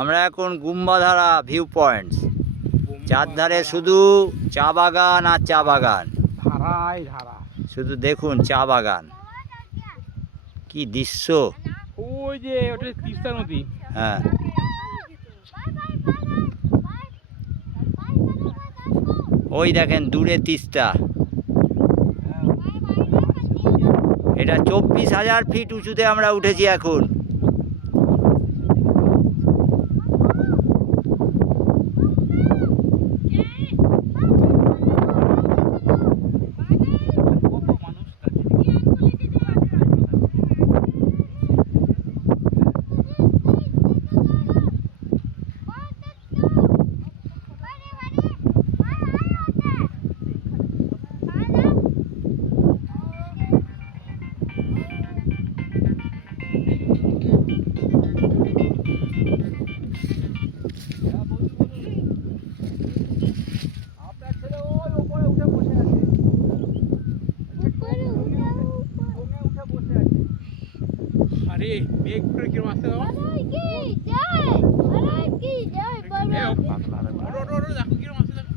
আমরা এখন গুম্বাধারা view points, চারধারে শুধু চা বাগান আর চা বাগান, ধারায় ধারা। শুধু দেখুন চা বাগান, কি দৃশ্য। ওই যে ওটা তিস্তা নদী। হ্যাঁ, ওই দেখেন দূরে তিস্তা। এটা 24,000 ফিট উঁচুতে আমরা উঠেছি এখন। আরে মেঘ করে কিরম আসছে দাও। দেখো কিরম আসছে দেখো।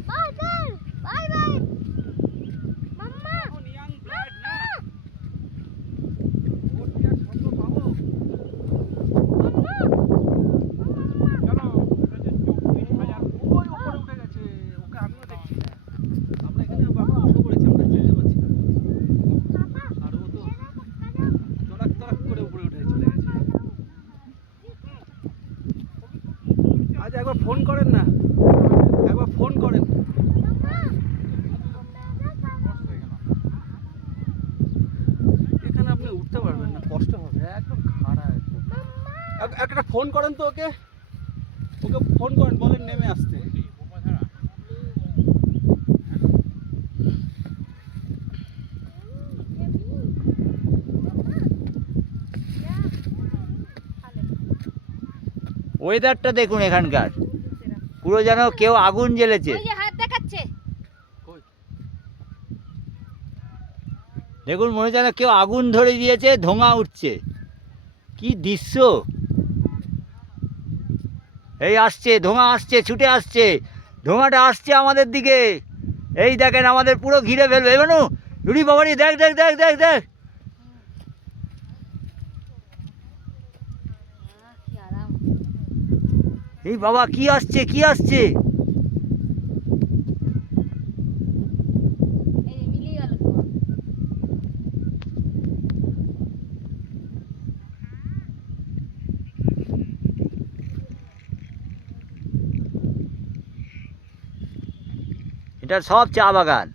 আচ্ছা একবার ফোন করেন না, একবার ফোন করেন। এখানে আপনি উঠতে পারবেন না, কষ্ট হবে, একদম খাড়া একদম। একটা ফোন করেন তো ওকে, ওকে ফোন করেন, বলেন নেমে আসতে। ওয়েদারটা দেখুন এখানকার, পুরো যেন কেউ আগুন জ্বেলেছে। দেখুন, মনে যেন কেউ আগুন ধরে দিয়েছে, ধোঁয়া উঠছে, কি দৃশ্য। এই আসছে ধোঁয়া, আসছে, ছুটে আসছে, ধোঁয়াটা আসছে আমাদের দিকে। এই দেখেন আমাদের পুরো ঘিরে ফেলবে। এবারে রুড়ি বাবারি, দেখ দেখ দেখ দেখ দেখ। এই বাবা, কি আসছে কি আসছে। এটা সব চা বাগান।